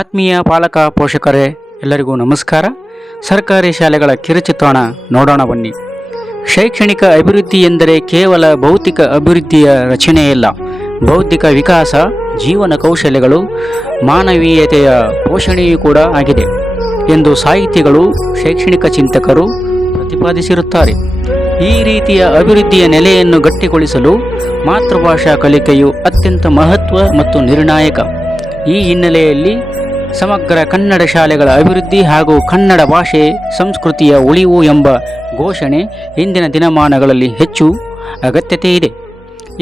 ಆತ್ಮೀಯ ಪಾಲಕ ಪೋಷಕರೇ ಎಲ್ಲರಿಗೂ ನಮಸ್ಕಾರ. ಸರ್ಕಾರಿ ಶಾಲೆಗಳ ಕಿರುಚಿತ್ರಣ ನೋಡೋಣ ಬನ್ನಿ. ಶೈಕ್ಷಣಿಕ ಅಭಿವೃದ್ಧಿ ಎಂದರೆ ಕೇವಲ ಭೌತಿಕ ಅಭಿವೃದ್ಧಿಯ ರಚನೆಯಲ್ಲ, ಬೌದ್ಧಿಕ ವಿಕಾಸ, ಜೀವನ ಕೌಶಲ್ಯಗಳು, ಮಾನವೀಯತೆಯ ಪೋಷಣೆಯೂ ಕೂಡ ಆಗಿದೆ ಎಂದು ಸಾಹಿತಿಗಳು, ಶೈಕ್ಷಣಿಕ ಚಿಂತಕರು ಪ್ರತಿಪಾದಿಸಿರುತ್ತಾರೆ. ಈ ರೀತಿಯ ಅಭಿವೃದ್ಧಿಯ ನೆಲೆಯನ್ನು ಗಟ್ಟಿಗೊಳಿಸಲು ಮಾತೃಭಾಷಾ ಕಲಿಕೆಯು ಅತ್ಯಂತ ಮಹತ್ವ ಮತ್ತು ನಿರ್ಣಾಯಕ. ಈ ಹಿನ್ನೆಲೆಯಲ್ಲಿ ಸಮಗ್ರ ಕನ್ನಡ ಶಾಲೆಗಳ ಅಭಿವೃದ್ಧಿ ಹಾಗೂ ಕನ್ನಡ ಭಾಷೆ ಸಂಸ್ಕೃತಿಯ ಉಳಿವು ಎಂಬ ಘೋಷಣೆ ಇಂದಿನ ದಿನಮಾನಗಳಲ್ಲಿ ಹೆಚ್ಚು ಅಗತ್ಯತೆ ಇದೆ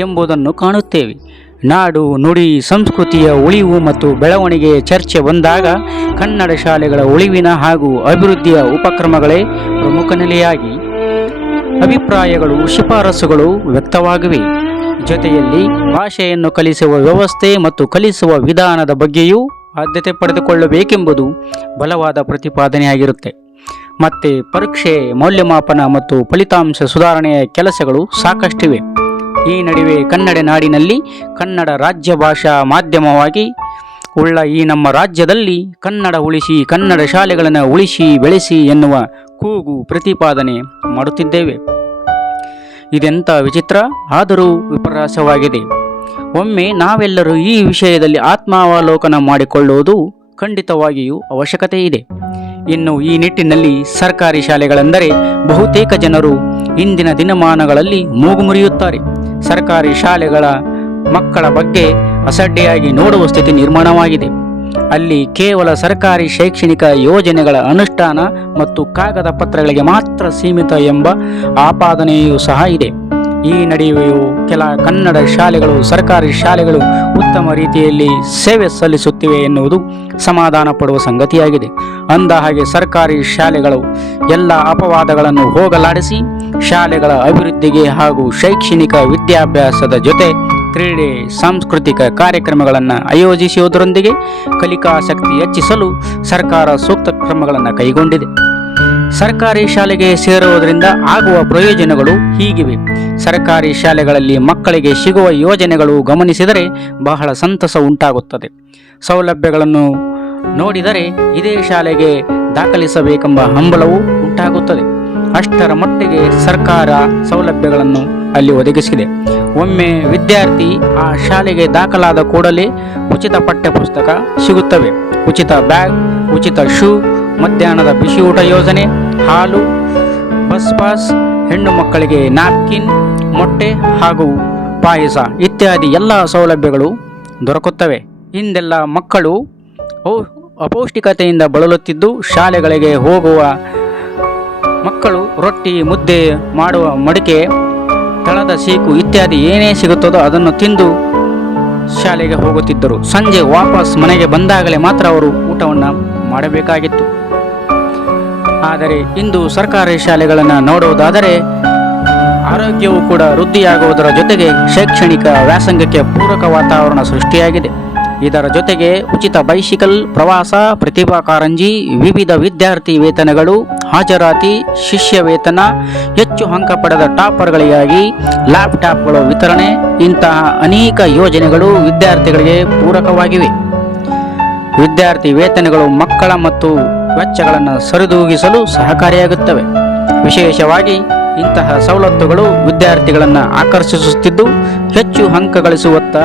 ಎಂಬುದನ್ನು ಕಾಣುತ್ತೇವೆ. ನಾಡು, ನುಡಿ, ಸಂಸ್ಕೃತಿಯ ಉಳಿವು ಮತ್ತು ಬೆಳವಣಿಗೆಯ ಚರ್ಚೆ ಬಂದಾಗ ಕನ್ನಡ ಶಾಲೆಗಳ ಉಳಿವಿನ ಹಾಗೂ ಅಭಿವೃದ್ಧಿಯ ಉಪಕ್ರಮಗಳೇ ಪ್ರಮುಖ ನೆಲೆಯಾಗಿ ಅಭಿಪ್ರಾಯಗಳು, ಶಿಫಾರಸುಗಳು ವ್ಯಕ್ತವಾಗಿವೆ. ಜೊತೆಯಲ್ಲಿ ಭಾಷೆಯನ್ನು ಕಲಿಸುವ ವ್ಯವಸ್ಥೆ ಮತ್ತು ಕಲಿಸುವ ವಿಧಾನದ ಬಗ್ಗೆಯೂ ಆದ್ಯತೆ ಪಡೆದುಕೊಳ್ಳಬೇಕೆಂಬುದು ಬಲವಾದ ಪ್ರತಿಪಾದನೆಯಾಗಿರುತ್ತೆ. ಮತ್ತು ಪರೀಕ್ಷೆ, ಮೌಲ್ಯಮಾಪನ ಮತ್ತು ಫಲಿತಾಂಶ ಸುಧಾರಣೆಯ ಕೆಲಸಗಳು ಸಾಕಷ್ಟಿವೆ. ಈ ನಡುವೆ ಕನ್ನಡ ನಾಡಿನಲ್ಲಿ ಕನ್ನಡ ರಾಜ್ಯ ಭಾಷಾ ಮಾಧ್ಯಮವಾಗಿ ಉಳ್ಳ ಈ ನಮ್ಮ ರಾಜ್ಯದಲ್ಲಿ ಕನ್ನಡ ಉಳಿಸಿ, ಕನ್ನಡ ಶಾಲೆಗಳನ್ನು ಉಳಿಸಿ ಬೆಳೆಸಿ ಎನ್ನುವ ಕೂಗು ಪ್ರತಿಪಾದನೆ ಮಾಡುತ್ತಿದ್ದೇವೆ. ಇದೆಂಥ ವಿಚಿತ್ರ, ಆದರೂ ವಿಪರ್ಯಾಸವಾಗಿದೆ. ಒಮ್ಮೆ ನಾವೆಲ್ಲರೂ ಈ ವಿಷಯದಲ್ಲಿ ಆತ್ಮಾವಲೋಕನ ಮಾಡಿಕೊಳ್ಳುವುದು ಖಂಡಿತವಾಗಿಯೂ ಅವಶ್ಯಕತೆ ಇದೆ. ಇನ್ನು ಈ ನಿಟ್ಟಿನಲ್ಲಿ ಸರ್ಕಾರಿ ಶಾಲೆಗಳೆಂದರೆ ಬಹುತೇಕ ಜನರು ಇಂದಿನ ದಿನಮಾನಗಳಲ್ಲಿ ಮೂಗು ಮುರಿಯುತ್ತಾರೆ. ಸರ್ಕಾರಿ ಶಾಲೆಗಳ ಮಕ್ಕಳ ಬಗ್ಗೆ ಅಸಡ್ಡೆಯಾಗಿ ನೋಡುವ ಸ್ಥಿತಿ ನಿರ್ಮಾಣವಾಗಿದೆ. ಅಲ್ಲಿ ಕೇವಲ ಸರ್ಕಾರಿ ಶೈಕ್ಷಣಿಕ ಯೋಜನೆಗಳ ಅನುಷ್ಠಾನ ಮತ್ತು ಕಾಗದ ಪತ್ರಗಳಿಗೆ ಮಾತ್ರ ಸೀಮಿತ ಎಂಬ ಆಪಾದನೆಯೂ ಸಹ ಇದೆ. ಈ ನಡುವೆಯೂ ಕೆಲ ಕನ್ನಡ ಶಾಲೆಗಳು, ಸರ್ಕಾರಿ ಶಾಲೆಗಳು ಉತ್ತಮ ರೀತಿಯಲ್ಲಿ ಸೇವೆ ಸಲ್ಲಿಸುತ್ತಿವೆ ಎನ್ನುವುದು ಸಮಾಧಾನ ಪಡುವ ಸಂಗತಿಯಾಗಿದೆ. ಅಂದ ಹಾಗೆ ಸರ್ಕಾರಿ ಶಾಲೆಗಳು ಎಲ್ಲ ಅಪವಾದಗಳನ್ನು ಹೋಗಲಾಡಿಸಿ ಶಾಲೆಗಳ ಅಭಿವೃದ್ಧಿಗೆ ಹಾಗೂ ಶೈಕ್ಷಣಿಕ ವಿದ್ಯಾಭ್ಯಾಸದ ಜೊತೆ ಕ್ರೀಡೆ, ಸಾಂಸ್ಕೃತಿಕ ಕಾರ್ಯಕ್ರಮಗಳನ್ನು ಆಯೋಜಿಸುವುದರೊಂದಿಗೆ ಕಲಿಕಾಸಕ್ತಿ ಹೆಚ್ಚಿಸಲು ಸರ್ಕಾರ ಸೂಕ್ತ ಕ್ರಮಗಳನ್ನು ಕೈಗೊಂಡಿದೆ. ಸರ್ಕಾರಿ ಶಾಲೆಗೆ ಸೇರುವುದರಿಂದ ಆಗುವ ಪ್ರಯೋಜನಗಳು ಹೀಗಿವೆ. ಸರ್ಕಾರಿ ಶಾಲೆಗಳಲ್ಲಿ ಮಕ್ಕಳಿಗೆ ಸಿಗುವ ಯೋಜನೆಗಳು ಗಮನಿಸಿದರೆ ಬಹಳ ಸಂತಸ ಉಂಟಾಗುತ್ತದೆ. ಸೌಲಭ್ಯಗಳನ್ನು ನೋಡಿದರೆ ಇದೇ ಶಾಲೆಗೆ ದಾಖಲಿಸಬೇಕೆಂಬ ಹಂಬಲವೂ ಉಂಟಾಗುತ್ತದೆ. ಅಷ್ಟರ ಮಟ್ಟಿಗೆ ಸರ್ಕಾರ ಸೌಲಭ್ಯಗಳನ್ನು ಅಲ್ಲಿ ಒದಗಿಸಿದೆ. ಒಮ್ಮೆ ವಿದ್ಯಾರ್ಥಿ ಆ ಶಾಲೆಗೆ ದಾಖಲಾದ ಕೂಡಲೇ ಉಚಿತ ಪಠ್ಯಪುಸ್ತಕ ಸಿಗುತ್ತವೆ, ಉಚಿತ ಬ್ಯಾಗ್, ಉಚಿತ ಶೂ, ಮಧ್ಯಾಹ್ನದ ಬಿಸಿ ಊಟ ಯೋಜನೆ, ಹಾಲು, ಬಸ್ ಪಾಸ್, ಹೆಣ್ಣು ಮಕ್ಕಳಿಗೆ ನ್ಯಾಪ್ಕಿನ್, ಮೊಟ್ಟೆ ಹಾಗೂ ಪಾಯಸ ಇತ್ಯಾದಿ ಎಲ್ಲ ಸೌಲಭ್ಯಗಳು ದೊರಕುತ್ತವೆ. ಹಿಂದೆಲ್ಲ ಮಕ್ಕಳು ಅಪೌಷ್ಟಿಕತೆಯಿಂದ ಬಳಲುತ್ತಿದ್ದು, ಶಾಲೆಗಳಿಗೆ ಹೋಗುವ ಮಕ್ಕಳು ರೊಟ್ಟಿ, ಮುದ್ದೆ ಮಾಡುವ ಮಡಿಕೆ, ತಳದ ಸೀಕು ಇತ್ಯಾದಿ ಏನೇ ಸಿಗುತ್ತದೋ ಅದನ್ನು ತಿಂದು ಶಾಲೆಗೆ ಹೋಗುತ್ತಿದ್ದರು. ಸಂಜೆ ವಾಪಸ್ ಮನೆಗೆ ಬಂದಾಗಲೇ ಮಾತ್ರ ಅವರು ಊಟವನ್ನು ಮಾಡಬೇಕಾಗಿತ್ತು. ಆದರೆ ಇಂದು ಸರ್ಕಾರಿ ಶಾಲೆಗಳನ್ನು ನೋಡುವುದಾದರೆ ಆರೋಗ್ಯವು ಕೂಡ ವೃದ್ಧಿಯಾಗುವುದರ ಜೊತೆಗೆ ಶೈಕ್ಷಣಿಕ ವ್ಯಾಸಂಗಕ್ಕೆ ಪೂರಕ ವಾತಾವರಣ ಸೃಷ್ಟಿಯಾಗಿದೆ. ಇದರ ಜೊತೆಗೆ ಉಚಿತ ಬೈಸಿಕಲ್ ಪ್ರವಾಸ, ಪ್ರತಿಭಾ ಕಾರಂಜಿ, ವಿವಿಧ ವಿದ್ಯಾರ್ಥಿ ವೇತನಗಳು, ಹಾಜರಾತಿ, ಶಿಷ್ಯ ವೇತನ, ಹೆಚ್ಚು ಅಂಕ ಪಡೆದ ಟಾಪರ್ಗಳಿಗಾಗಿ ಲ್ಯಾಪ್ಟಾಪ್ಗಳ ವಿತರಣೆ, ಇಂತಹ ಅನೇಕ ಯೋಜನೆಗಳು ವಿದ್ಯಾರ್ಥಿಗಳಿಗೆ ಪೂರಕವಾಗಿವೆ. ವಿದ್ಯಾರ್ಥಿ ವೇತನಗಳು ಮಕ್ಕಳ ಮತ್ತು ವೆಚ್ಚಗಳನ್ನು ಸರಿದೂಗಿಸಲು ಸಹಕಾರಿಯಾಗುತ್ತವೆ. ವಿಶೇಷವಾಗಿ ಇಂತಹ ಸವಲತ್ತುಗಳು ವಿದ್ಯಾರ್ಥಿಗಳನ್ನು ಆಕರ್ಷಿಸುತ್ತಿದ್ದು ಹೆಚ್ಚು ಅಂಕ ಗಳಿಸುವತ್ತ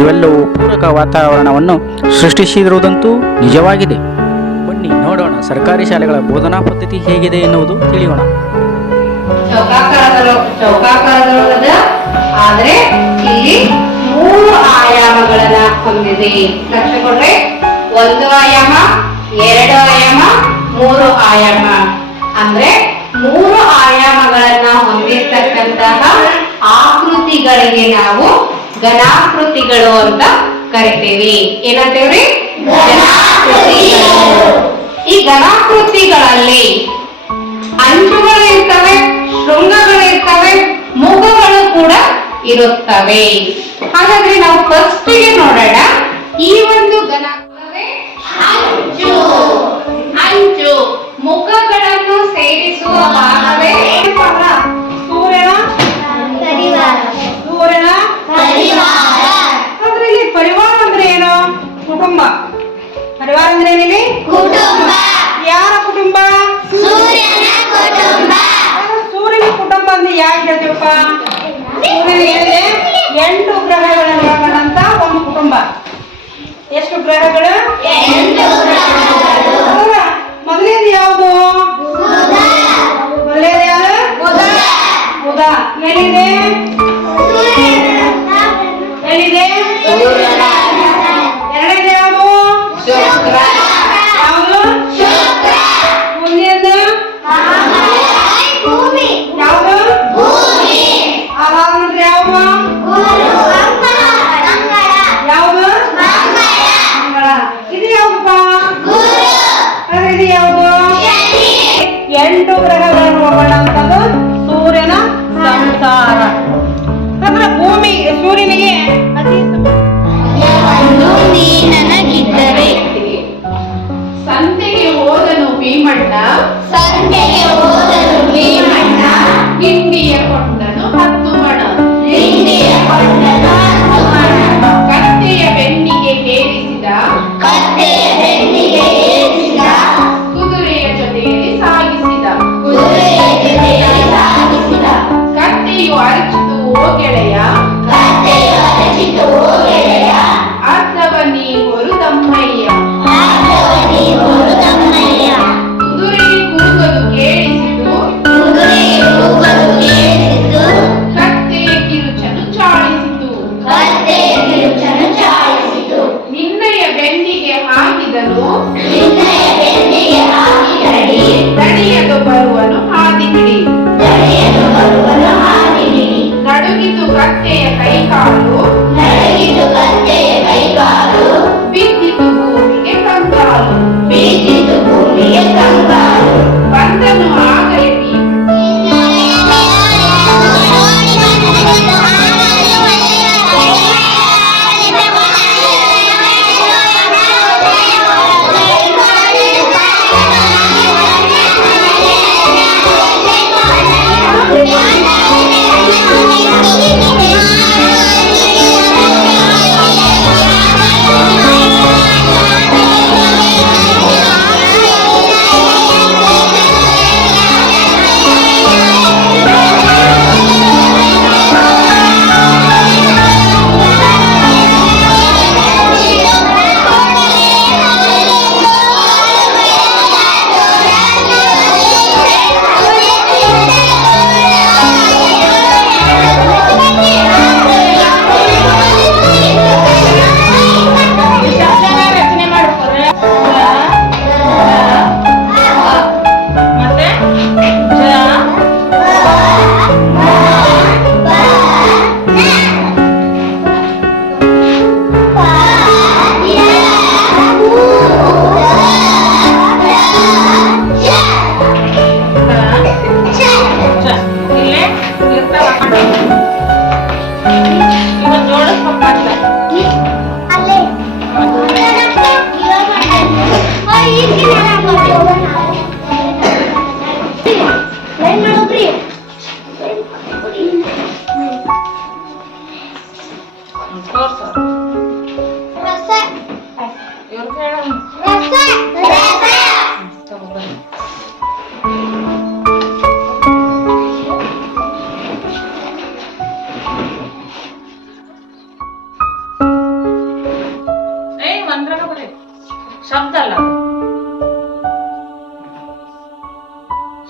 ಇವೆಲ್ಲವೂ ಪೂರಕ ವಾತಾವರಣವನ್ನು ಸೃಷ್ಟಿಸಿರುವುದಂತೂ ನಿಜವಾಗಿದೆ. ಬನ್ನಿ ನೋಡೋಣ ಸರ್ಕಾರಿ ಶಾಲೆಗಳ ಬೋಧನಾ ಪದ್ಧತಿ ಹೇಗಿದೆ ಎನ್ನುವುದು ತಿಳಿಯೋಣ. ಚೌಕಾಕಾರದೊಳಗದ ಆದರೆ ಇಲ್ಲಿ 3 ಆಯಾಮಗಳನ್ನ ಹೊಂದಿದೆ. ಲಕ್ಷ್ಯ ಕೊಟ್ರೆ 1 ಆಯಾಮ, 2 ಆಯಾಮ, 3 ಆಯಾಮ. ಅಂದ್ರೆ 3 ಆಯಾಮಗಳನ್ನ ಹೊಂದಿರತಕ್ಕಂತಹ ಆಕೃತಿಗಳಿಗೆ ನಾವು ಘನಾಕೃತಿಗಳು ಅಂತ ಕರಿತೀವಿ. ಏನಂತೇವ್ರಿ? ಘನಾಕೃತಿಗಳು. ಈ ಘನಾಕೃತಿಗಳಲ್ಲಿ ಅಂಚುಗಳು ಇರ್ತವೆ, ಶೃಂಗಗಳು ಇರ್ತವೆ, ಮುಖಗಳು ಕೂಡ ಇರುತ್ತವೆ. ಹಾಗಾದ್ರೆ ನಾವು ಫಸ್ಟಿಗೆ ನೋಡೋಣ. ಈ ಒಂದು ಘನಾಕೃತಿ ಅಂಚು. ಅಂಚು ಮುಖಗಳನ್ನು ಸೇರಿಸುವ ಭಾಗವೇ ಸೂರ್ಯನ ಪರಿವಾರ. ಅಂದ್ರೆ ಇಲ್ಲಿ ಪರಿವಾರ ಅಂದ್ರೆ ಏನು? ಕುಟುಂಬ. ಪರಿವಾರ ಅಂದ್ರೆ ಏನಿದೆ? ಕುಟುಂಬ. ಯಾರ ಕುಟುಂಬ? ಸೂರ್ಯನ ಕುಟುಂಬ. ಸೂರ್ಯನ ಕುಟುಂಬ ಅಂದ್ರೆ ಯಾಕೆ ಹೇಳ್ತೀವಪ್ಪ? ಸೂರ್ಯನಿಗೆ 8 ಗ್ರಹಗಳನ್ನು ಒಳಗೊಂಡಂತ ಒಂದು ಕುಟುಂಬ. ಎಷ್ಟು ಗ್ರಹಗಳು? 8 ಗ್ರಹಗಳು. ಹೌದಾ? ಮೊದಲನೇದು ಯಾವುದು? ಬುಧ. ಮೊದಲನೇದು ಯಾವುದು? ಬುಧ. ಬುಧ. ಎಲ್ಲಿದೆ? ಎಲ್ಲಿದೆ? ಎರಡನೇದು ಯಾವುದು? ಶುಕ್ರ. ಯಾವುದು? ಶುಕ್ರ. ಮುಂದಿನದು ಭೂಮಿ. ಯಾವುದು? ಭೂಮಿ. ಅದಾದ ನಂತರ ಯಾವುದು? ಗುರು. ಮಂಗಳ. ಯಾವುದು? ಮಂಗಳ. ಮಂಗಳ. ಇದು ಯಾವ್ದಪ್ಪ? ಗುರು. ಹಾಗಾದ್ರೆ ಇದು ಯಾವುದು? ಶನಿ. 8 ಗ್ರಹಗಳನ್ನು ಒಳಗೊಂಡಂತದ್ದು ಸೂರ್ಯನ ಸಂಸಾರ. ಅಂದ್ರೆ ಭೂಮಿ ಸೂರ್ಯನಿಗೆ ಅತಿ ಒಂದು ನೀ ನನಗಿದ್ದರೆ. ಸಂತೆಗೆ ಹೋದನು ಭೀಮಣ್ಣ, ಸಂತೆಗೆ ಹೋದನು ಭೀಮಣ್ಣ. ಹಿಂಡಿಯ ಕೊಂಡನು 10 ಮಣ, ಹಿಂಡಿಯ ಕೊಂಡನು 10 ಮಣ. ಕತ್ತೆಯ ಬೆನ್ನಿಗೆ ಏರಿಸಿದ, ಕತ್ತೆಯ ಬೆನ್ನಿಗೆ ಏರಿಸಿದ. ಕುದುರೆಯ ಜೊತೆಯಲ್ಲಿ ಸಾಗಿಸಿದ. ಕುದುರೆಯ ಜೊತೆಯಲ್ಲಿ ಸಾಗಿಸಿದ. ಕತ್ತೆಯು ಅರಚಿತು ಓ ಗೆಳೆಯ, ಕತ್ತೆಯು ಅರಚಿತು ಓ ಗೆಳೆಯ. ಅರ್ಧವ ನೀ ಹೊರುದಮ್ಮಯ್ಯ. ಆದವ ನೀ ಹೊರುದಮ್ಮಯ್ಯ. ಕುದುರೆಗೆ ಕೂಗಲು ಕೇಳಿಸಿತು, ಕುದುರೆಯ ಕೂಗಲು ಕೇಳಿಸಿತು. ಕತ್ತೆಯ ಕಿರುಚನು ಚಾಳಿಸಿತು. ಕತ್ತೆಯ ಕಿರುಚನು ಚಾಳಿಸಿತು. ನಿನ್ನಯ ಬೆನ್ನಿಗೆ ಹಾಕಿದನು, ನಿನ್ನಯ ಬೆನ್ನಿಗೆ ಹಾಕಿದಡಿ. ದಣಿಯಲು ಬರುವನು ಹಾದಿ ಹಿಡಿ. ದಣಿಯಲು ಬರುವನು ಹಾದಿ ಹಿಡಿ. ನಡುಗಿತು ಕತ್ತೆಯ ಕೈಕಾಲು, ನಡಗಿತು ಕತ್ತೆಯ ಕೈಕಾಲು. ಬಿದ್ದಿತು ಭೂಮಿಗೆ ಕಂಗಾಲು. ಬೀಸಿತು ಭೂಮಿಗೆ ಕಂಗಾಲು. ಬಂದನು ಆಗಲೇ ಭೀಮ,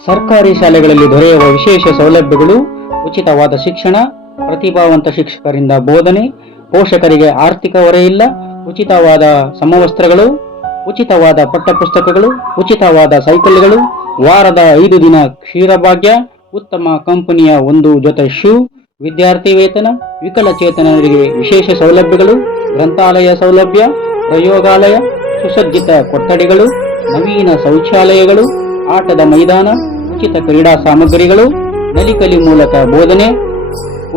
ಸರ್ಕಾರಿ ಶಾಲೆಗಳಲ್ಲಿ ದೊರೆಯುವ ವಿಶೇಷ ಸೌಲಭ್ಯಗಳು: ಉಚಿತವಾದ ಶಿಕ್ಷಣ, ಪ್ರತಿಭಾವಂತ ಶಿಕ್ಷಕರಿಂದ ಬೋಧನೆ, ಪೋಷಕರಿಗೆ ಆರ್ಥಿಕ ಹೊರೆಯಿಲ್ಲ, ಉಚಿತವಾದ ಸಮವಸ್ತ್ರಗಳು, ಉಚಿತವಾದ ಪಠ್ಯಪುಸ್ತಕಗಳು, ಉಚಿತವಾದ ಸೈಕಲ್ಗಳು, ವಾರದ 5 ದಿನ ಕ್ಷೀರಭಾಗ್ಯ, ಉತ್ತಮ ಕಂಪನಿಯ 1 ಜೊತೆ ಶೂ, ವಿದ್ಯಾರ್ಥಿ ವೇತನ, ವಿಕಲಚೇತನರಿಗೆ ವಿಶೇಷ ಸೌಲಭ್ಯಗಳು, ಗ್ರಂಥಾಲಯ ಸೌಲಭ್ಯ, ಪ್ರಯೋಗಾಲಯ, ಸುಸಜ್ಜಿತ ಕೊಠಡಿಗಳು, ನವೀನ ಶೌಚಾಲಯಗಳು, ಆಟದ ಮೈದಾನ, ಉಚಿತ ಕ್ರೀಡಾ ಸಾಮಗ್ರಿಗಳು, ನಲಿಕಲಿ ಮೂಲಕ ಬೋಧನೆ,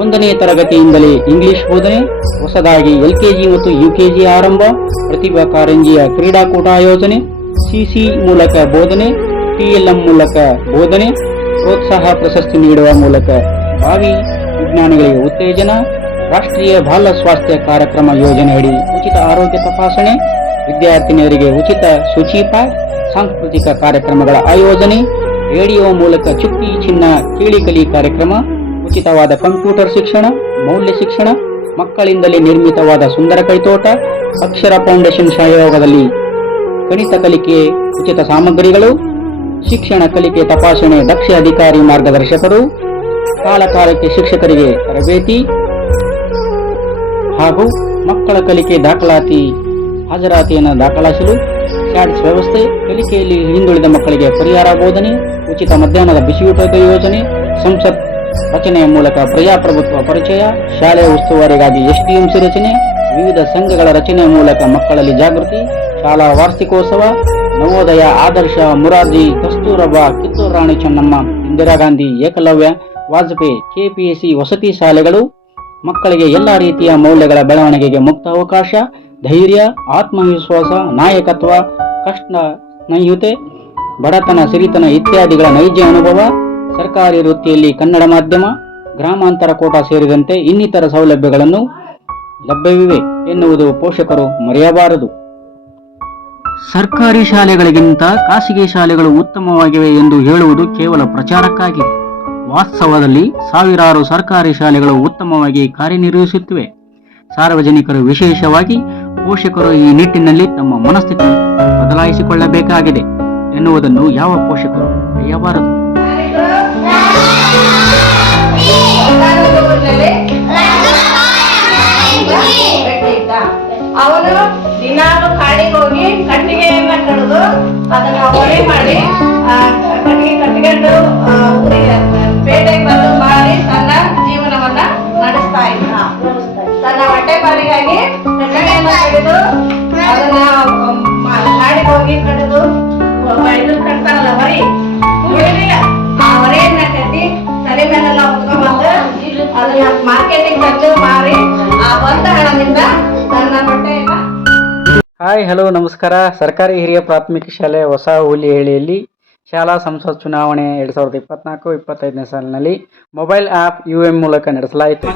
1ನೇ ತರಗತಿಯಿಂದಲೇ ಇಂಗ್ಲಿಷ್ ಬೋಧನೆ, ಹೊಸದಾಗಿ LKG ಮತ್ತು UKG ಆರಂಭ, ಪ್ರತಿಭಾ ಕಾರಂಜಿಯ ಕ್ರೀಡಾಕೂಟ ಆಯೋಜನೆ, CC ಮೂಲಕ ಬೋಧನೆ, TLM ಮೂಲಕ ಬೋಧನೆ, ಪ್ರೋತ್ಸಾಹ ಪ್ರಶಸ್ತಿ ನೀಡುವ ಮೂಲಕ ಭಾವಿ ವಿಜ್ಞಾನಿಗಳಿಗೆ ಉತ್ತೇಜನ, ರಾಷ್ಟ್ರೀಯ ಬಾಲ ಸ್ವಾಸ್ಥ್ಯ ಕಾರ್ಯಕ್ರಮ ಯೋಜನೆಯಡಿ ಉಚಿತ ಆರೋಗ್ಯ ತಪಾಸಣೆ, ವಿದ್ಯಾರ್ಥಿನಿಯರಿಗೆ ಉಚಿತ ಶುಚಿ ಪ್ಯಾಡ್, ಸಾಂಸ್ಕೃತಿಕ ಕಾರ್ಯಕ್ರಮಗಳ ಆಯೋಜನೆ, ರೇಡಿಯೋ ಮೂಲಕ ಚುಕ್ಕಿ ಚಿನ್ನ ಕೇಳಿಕಲಿ ಕಾರ್ಯಕ್ರಮ, ಉಚಿತವಾದ ಕಂಪ್ಯೂಟರ್ ಶಿಕ್ಷಣ, ಮೌಲ್ಯ ಶಿಕ್ಷಣ, ಮಕ್ಕಳಿಂದಲೇ ನಿರ್ಮಿತವಾದ ಸುಂದರ ಕೈತೋಟ, ಅಕ್ಷರ ಫೌಂಡೇಶನ್ ಸಹಯೋಗದಲ್ಲಿ ಗಣಿತ ಕಲಿಕೆ ಉಚಿತ ಸಾಮಗ್ರಿಗಳು, ಶಿಕ್ಷಣ ಕಲಿಕೆ ತಪಾಸಣೆ ದಕ್ಷ ಅಧಿಕಾರಿ ಮಾರ್ಗದರ್ಶಕರು, ಕಾಲಕಾಲಕ್ಕೆ ಶಿಕ್ಷಕರಿಗೆ ತರಬೇತಿ ಹಾಗೂ ಮಕ್ಕಳ ಕಲಿಕೆ ದಾಖಲಾತಿ ಹಾಜರಾತಿಯನ್ನು ದಾಖಲಿಸಲು ಸ್ಯಾಟ್ಸ್ ವ್ಯವಸ್ಥೆ, ಕಲಿಕೆಯಲ್ಲಿ ಹಿಂದುಳಿದ ಮಕ್ಕಳಿಗೆ ಪರಿಹಾರ ಬೋಧನೆ, ಉಚಿತ ಮಧ್ಯಾಹ್ನದ ಬಿಸಿಯೂಟದ ಯೋಜನೆ, ಸಂಸತ್ ರಚನೆಯ ಮೂಲಕ ಪ್ರಜಾಪ್ರಭುತ್ವ ಪರಿಚಯ, ಶಾಲೆಯ ಉಸ್ತುವಾರಿಗಾಗಿ ಎಸ್ಡಿಎಂಸಿ ರಚನೆ, ವಿವಿಧ ಸಂಘಗಳ ರಚನೆಯ ಮೂಲಕ ಮಕ್ಕಳಲ್ಲಿ ಜಾಗೃತಿ, ಶಾಲಾ ವಾರ್ಷಿಕೋತ್ಸವ, ನವೋದಯ, ಆದರ್ಶ, ಮುರಾರ್ಜಿ, ಕಸ್ತೂರಬಾ, ಕಿತ್ತೂರು ರಾಣಿ ಚೆನ್ನಮ್ಮ, ಇಂದಿರಾ ಗಾಂಧಿ, ಏಕಲವ್ಯ, ವಾಜಪೇಯಿ, ಕೆಪಿಎಸ್ಸಿ ವಸತಿ ಶಾಲೆಗಳು, ಮಕ್ಕಳಿಗೆ ಎಲ್ಲ ರೀತಿಯ ಮೌಲ್ಯಗಳ ಬೆಳವಣಿಗೆಗೆ ಮುಕ್ತ ಅವಕಾಶ, ಧೈರ್ಯ, ಆತ್ಮವಿಶ್ವಾಸ, ನಾಯಕತ್ವ, ಕಷ್ಟ ಸ್ನೇಹಿತೆ, ಬಡತನ, ಸಿರಿತನ ಇತ್ಯಾದಿಗಳ ನೈಜ ಅನುಭವ, ಸರ್ಕಾರಿ ವೃತ್ತಿಯಲ್ಲಿ ಕನ್ನಡ ಮಾಧ್ಯಮ, ಗ್ರಾಮಾಂತರ ಕೋಟಾ ಸೇರಿದಂತೆ ಇನ್ನಿತರ ಸೌಲಭ್ಯಗಳನ್ನು ಲಭ್ಯವಿವೆ ಎನ್ನುವುದು ಪೋಷಕರು ಮರೆಯಬಾರದು. ಸರ್ಕಾರಿ ಶಾಲೆಗಳಿಗಿಂತ ಖಾಸಗಿ ಶಾಲೆಗಳು ಉತ್ತಮವಾಗಿವೆ ಎಂದು ಹೇಳುವುದು ಕೇವಲ ಪ್ರಚಾರಕ್ಕಾಗಿ. ವಾಸ್ತವದಲ್ಲಿ ಸಾವಿರಾರು ಸರ್ಕಾರಿ ಶಾಲೆಗಳು ಉತ್ತಮವಾಗಿ ಕಾರ್ಯನಿರ್ವಹಿಸುತ್ತಿವೆ. ಸಾರ್ವಜನಿಕರು, ವಿಶೇಷವಾಗಿ ಪೋಷಕರು ಈ ನಿಟ್ಟಿನಲ್ಲಿ ತಮ್ಮ ಮನಸ್ಥಿತಿ ಬದಲಾಯಿಸಿಕೊಳ್ಳಬೇಕಾಗಿದೆ ಎನ್ನುವುದನ್ನು ಯಾವ ಪೋಷಕರು ಮರೆಯಬಾರದು. ಅವನು ದಿನಾಲು ಕಾಡಿಗೆ ಹೋಗಿ ಕಟ್ಟಿಗೆಯನ್ನ ಕಡಿದು ಅದನ್ನ ಒಲೆ ಮಾಡಿ ಕಟ್ಟಿಗೆಂಡು ಊರಿಗೆ ಪೇಟೆಗೆ ಬಂದು ಮಾಡಿ ತನ್ನ ಜೀವನವನ್ನ ನಡೆಸ್ತಾ ಇದ್ದ. ತನ್ನ ಹೊಟ್ಟೆ ಪಾಲಿಗಾಗಿ ಕಟ್ಟಿಗೆಯನ್ನ ಕಡಿದು ಅದನ್ನ ಕಾಡಿಗೆ ಹೋಗಿ ಕಡಿದು ಇದು ಕಟ್ತಾರಲ್ಲ ಹೊರಿ ಹೇಳಿಲ್ಲ, ಆ ಹೊರೆಯನ್ನ ಕಟ್ಟಿ ತಲೆ ಮೇಲೆಲ್ಲ ಹೊತ್ಕೊಂಡ್ಬಂದು ಅದನ್ನ ಮಾರ್ಕೆಟಿಗೆ ತಂದು ಮಾರಿ ಆ ಬಂದ ಹಣದಿಂದ ತನ್ನ ಹೊಟ್ಟೆಯನ್ನ. ಹಾಯ್, ಹಲೋ, ನಮಸ್ಕಾರ. ಸರ್ಕಾರಿ ಹಿರಿಯ ಪ್ರಾಥಮಿಕ ಶಾಲೆ ಹೊಸ ಹುಲಿಹಳ್ಳಿಯಲ್ಲಿ ಶಾಲಾ ಸಂಸತ್ ಚುನಾವಣೆ 2024-25ನೇ ಸಾಲಿನಲ್ಲಿ ಮೊಬೈಲ್ ಆ್ಯಪ್ UM ಮೂಲಕ ನಡೆಸಲಾಯಿತು.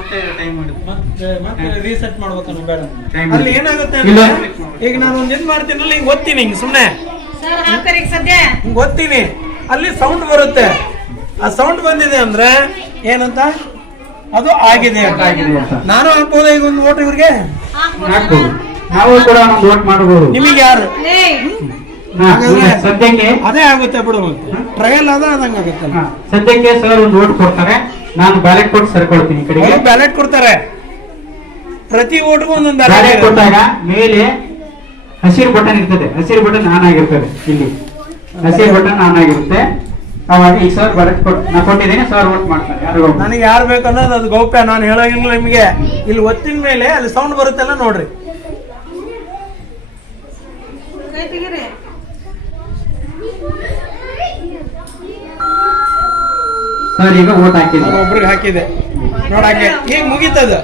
ರೀಸೆಟ್ ಮಾಡ್ಬೇಕನ್ನ ಬೇಡ. ಅಲ್ಲಿ ಏನಾಗುತ್ತೆ ಅಂದ್ರೆ ಈಗ ನಾನು ಒಂದ್ ಏನ್ ಮಾಡ್ತೀನಲ್ಲ, ಹಿಂಗ್ ಓದ್ತೀನಿ, ಹಿಂಗ್ ಸುಮ್ನೆ ಹಿಂಗ್ ಓದ್ತೀನಿ, ಅಲ್ಲಿ ಸೌಂಡ್ ಬರುತ್ತೆ. ಆ ಸೌಂಡ್ ಬಂದಿದೆ ಅಂದ್ರೆ ಏನಂತ, ಅದು ಆಗಿದೆ ಅಂತ. ನಾನು ಹಾಕ್ಬೋದ ಈಗ ಒಂದು ಓಟ್ ಇವ್ರಿಗೆ, ನಾವು ಕೂಡ ಒಂದು ವೋಟ್ ಮಾಡಬಹುದು. ನಿಮಗೆ ಯಾರು ಸದ್ಯಕ್ಕೆ ಅದೇ ಆಗುತ್ತೆ ಬಿಡು, ಟ್ರಯಲ್ ಅದಂಗ ಆಗುತ್ತೆ. ಸದ್ಯಕ್ಕೆ ಸರ್ ಒಂದು ವೋಟ್ ಕೊಡ್ತಾರೆ, ನಾನು ಬ್ಯಾಲೆಟ್ ಕೊಟ್ಟು ಸರ್ಕೊಳ್ತೀನಿ. ಕಡೆಗೆ ಬ್ಯಾಲೆಟ್ ಕೊಡ್ತಾರೆ, ಪ್ರತಿ ಓಟ್ಗೂ ಒಂದೊಂದು ಬ್ಯಾಲೆಟ್ ಕೊಟ್ಟಾಗ ಮೇಲೆ ಹಸಿರು ಬಟನ್ ಇರ್ತದೆ, ಹಸಿರು ಬಟನ್ ಆನ್ ಆಗಿರ್ತದೆ. ಇಲ್ಲಿ ಹಸಿರು ಬಟನ್ ಆನ್ ಆಗಿರುತ್ತೆ. ಅವಾಗ ಈ ಸರ್ ಬ್ಯಾಲೆಟ್ ನಾ ಕೊಟ್ಟಿದ್ದೀನಿ, ಸರ್ ವೋಟ್ ಮಾಡ್ತಾರೆ. ಯಾರು ನನಗೆ ಯಾರು ಬೇಕನ್ನೋದು ಅದು ಗೌಪ್ಯ, ನಾನು ಹೇಳೋಂಗಿಲ್ಲ ನಿಮಗೆ. ಇಲ್ಲಿ ಒತ್ತಿನ ಮೇಲೆ ಅಲ್ಲಿ ಸೌಂಡ್ ಬರುತ್ತೆಲ್ಲ ನೋಡ್ರಿ. ಸರ್ ಈಗ ವೋಟ್ ಹಾಕಿದೆ, ಒಬ್ರಿಗೆ ಹಾಕಿದೆ ನೋಡಕ್ಕೆ, ಈಗ ಮುಗೀತದ.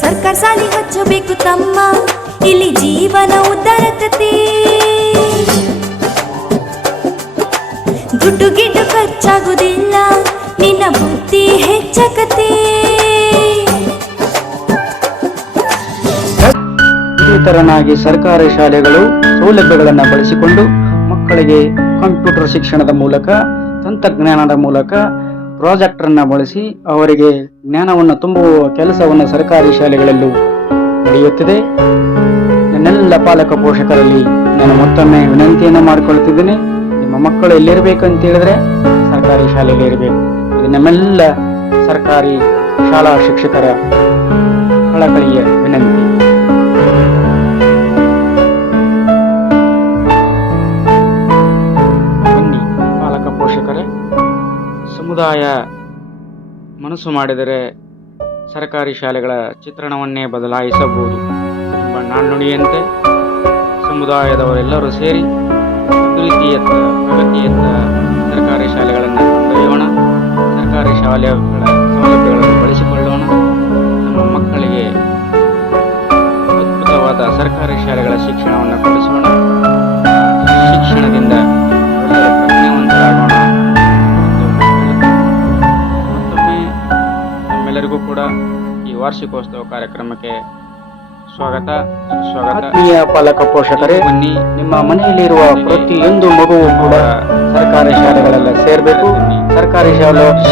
ಸರ್ಕಾರ ಸಾಲಿ ಹಚ್ಚಬೇಕು ತಮ್ಮ, ಇಲ್ಲಿ ಜೀವನ ಉದ್ಧಾರಕತೆ. ದುಡ್ಡು ಗಿಡ್ಡು ಖರ್ಚಾಗುದಿಲ್ಲ, ನಿನ್ನ ಬುದ್ಧಿ ಹೆಚ್ಚಕತೆ. ಇದೇ ತರನಾಗಿ ಸರ್ಕಾರಿ ಶಾಲೆಗಳು ಸೌಲಭ್ಯಗಳನ್ನು ಬಳಸಿಕೊಂಡು ಮಕ್ಕಳಿಗೆ ಕಂಪ್ಯೂಟರ್ ಶಿಕ್ಷಣದ ಮೂಲಕ, ತಂತ್ರಜ್ಞಾನದ ಮೂಲಕ ಪ್ರಾಜೆಕ್ಟರ್ ಅನ್ನ ಬಳಸಿ ಅವರಿಗೆ ಜ್ಞಾನವನ್ನು ತುಂಬುವ ಕೆಲಸವನ್ನು ಸರ್ಕಾರಿ ಶಾಲೆಗಳಲ್ಲೂ ನಡೆಯುತ್ತಿದೆ. ನನ್ನೆಲ್ಲ ಪಾಲಕ ಪೋಷಕರಲ್ಲಿ ನಾನು ಮತ್ತೊಮ್ಮೆ ವಿನಂತಿಯನ್ನು ಮಾಡಿಕೊಳ್ತಿದ್ದೇನೆ. ನಿಮ್ಮ ಮಕ್ಕಳು ಎಲ್ಲಿರಬೇಕು ಅಂತ ಹೇಳಿದ್ರೆ ಸರ್ಕಾರಿ ಶಾಲೆಯಲ್ಲಿ ಇರಬೇಕು. ಇದು ನಮ್ಮೆಲ್ಲ ಸರ್ಕಾರಿ ಶಾಲಾ ಶಿಕ್ಷಕರ ಕಳಕಳಿಯ ವಿನಂತಿ. ಬನ್ನಿ ಪಾಲಕ ಪೋಷಕರೇ, ಸಮುದಾಯ ಮನಸ್ಸು ಮಾಡಿದರೆ ಸರ್ಕಾರಿ ಶಾಲೆಗಳ ಚಿತ್ರಣವನ್ನೇ ಬದಲಾಯಿಸಬಹುದು ಎಂಬ ನಾಣ್ಣುಡಿಯಂತೆ ಸಮುದಾಯದವರೆಲ್ಲರೂ ಸೇರಿ ಅಭಿವೃದ್ಧಿಯತ್ತ, ಪ್ರಗತಿಯತ್ತ ಸರ್ಕಾರಿ ಶಾಲೆಗಳನ್ನು ಕೊಂಡೊಯ್ಯೋಣ. ಸರ್ಕಾರಿ ಶಾಲೆಗಳ ಸೌಲಭ್ಯಗಳನ್ನು ಬಳಸಿಕೊಳ್ಳೋಣ. ನಮ್ಮ ಮಕ್ಕಳಿಗೆ ಗುಣಮಟ್ಟದ ಸರ್ಕಾರಿ ಶಾಲೆಗಳ ಶಿಕ್ಷಣವನ್ನು ಕೊಡಿಸೋಣ. ಶಿಕ್ಷಣದಿಂದ ಎಲ್ಲರೂ ಪ್ರಜ್ಞಾವಂತರಾಗೋಣ ಎಂದು ಹೇಳುತ್ತಾ ಮತ್ತೊಮ್ಮೆ ನಮ್ಮೆಲ್ಲರಿಗೂ ಕೂಡ ಈ ವಾರ್ಷಿಕೋತ್ಸವ ಕಾರ್ಯಕ್ರಮಕ್ಕೆ ಸ್ವಾಗತ, ಸುಸ್ವಾಗತ. ಆತ್ಮೀಯ ಪಾಲಕ ಪೋಷಕರೇ, ಬನ್ನಿ, ನಿಮ್ಮ ಮನೆಯಲ್ಲಿರುವ ಪ್ರತಿಯೊಂದು ಮಗುವು ಕೂಡ ಸರ್ಕಾರಿ ಶಾಲೆಗಳೆಲ್ಲ ಸೇರಬೇಕು. ಸರ್ಕಾರಿ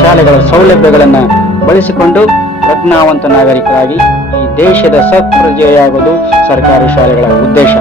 ಶಾಲೆಗಳ ಸೌಲಭ್ಯಗಳನ್ನು ಬಳಸಿಕೊಂಡು ಪ್ರಜ್ಞಾವಂತ ನಾಗರಿಕರಾಗಿ ಈ ದೇಶದ ಸತ್ಪ್ರಜೆಯಾಗುವುದು ಸರ್ಕಾರಿ ಶಾಲೆಗಳ ಉದ್ದೇಶ.